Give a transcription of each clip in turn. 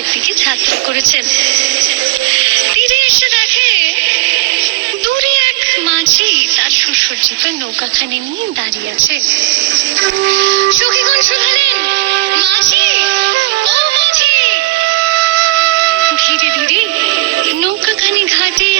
নিচের দিকে ঝাঁপিয়ে করেছেন। তীরে এসে দেখে দূরে এক মাঝি তার সুসজ্জিত নৌকাখানি নিয়ে দাঁড়িয়ে আছে। সখীগণ শুধালেন মাঝি! ধীরে ধীরে নৌকাখানি ঘাটে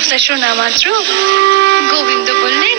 কথা শোনা মাত্র গোবিন্দ বললেন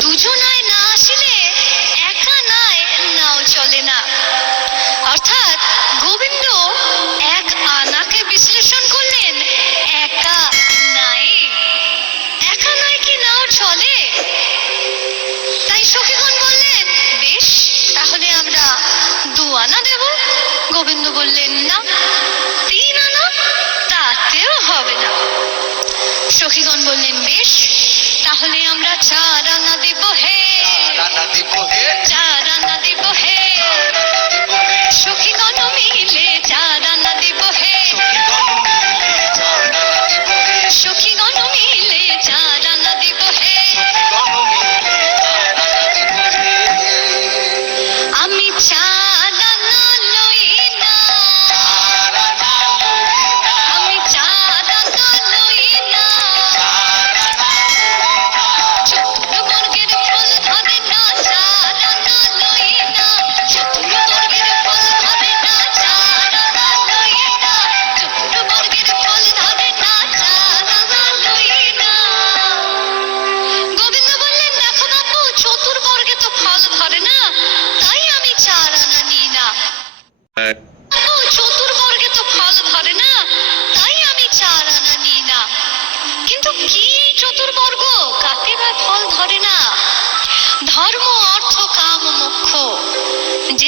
দুজনায় না আসিলে একা নাই, নাও চলে না। অর্থাৎ গোবিন্দ এক আনাকে বিশ্লেষণ করলেন, একা নাই। একা নাই কি নাও চলে? তাই সখীগণ বললেন, বেশ, তাহলে আমরা দু আনা দেব। গোবিন্দ বললেন, না তাহলে আমরা চার আনা দিব হে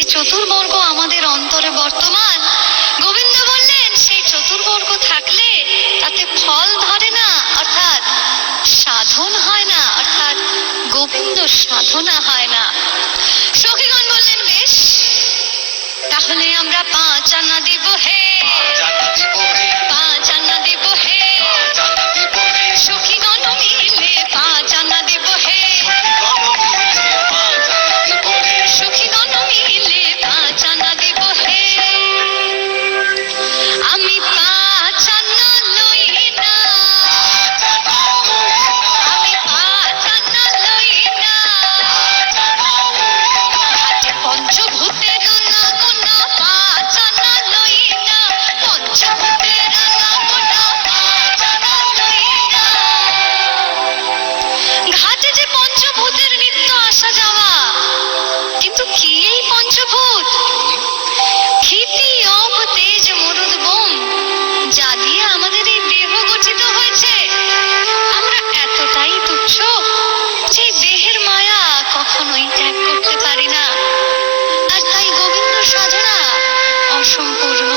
যে চতুর্বর্গ আমাদের অন্তরে বর্তমান, গোবিন্দ বললেন, সেই চতুর্বর্গ থাকলে তাতে ফল ধরে না, অর্থাৎ সাধন হয় না, অর্থাৎ গোবিন্দ সাধনা হয় না। 说不认。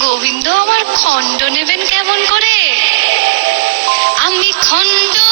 গোবিন্দ আমার খণ্ড নেবেন কেমন করে? আমি খণ্ড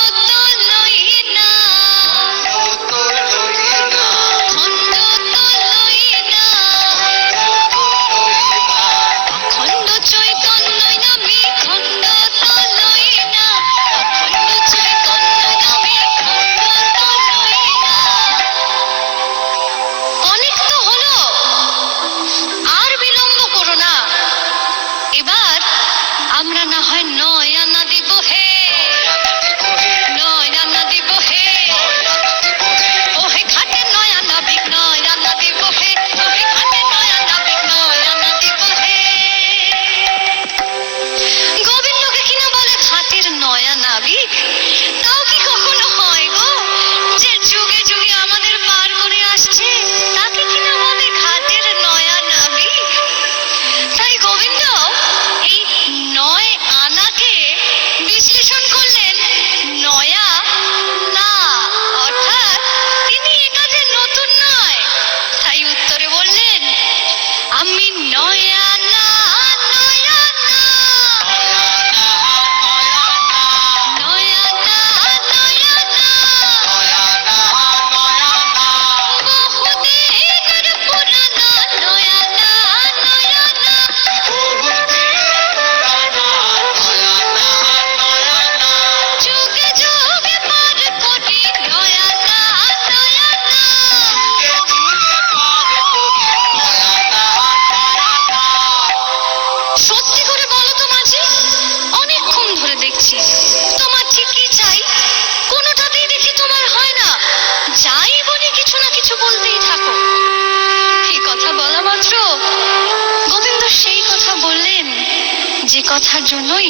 কথার জন্যই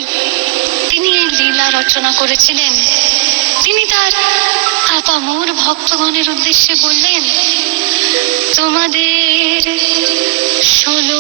তিনি এই লীলা রচনা করেছিলেন। তিনি তার আপামোর ভক্তগণের উদ্দেশ্যে বললেন, তোমাদের ষোলো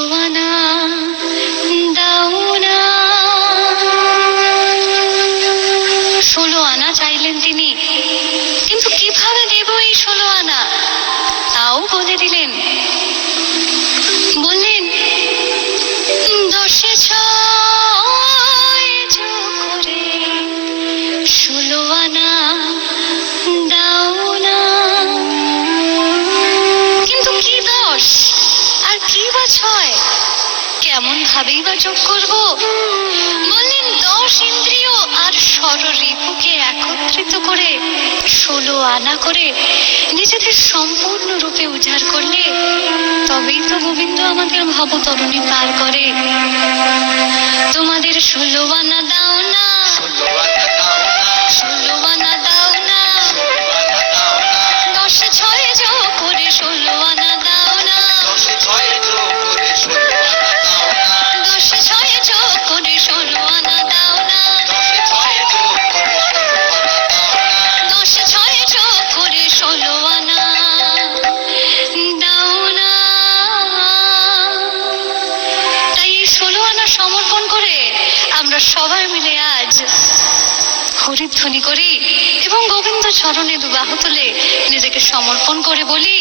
যোগ করব? বললেন, দশ ইন্দ্রিয় আর রিপুকে একত্রিত করে, ষোলো আনা করে নিজেদের সম্পূর্ণ রূপে উজাড় করলে তবেই তো গোবিন্দ আমাদের ভবতরণী পার করে। তোমাদের ষোলো আনা দাও হরিধ্বনি করি এবং গোবিন্দ চরণে দুবাহু তুলে নিজেকে সমর্পণ করে বলি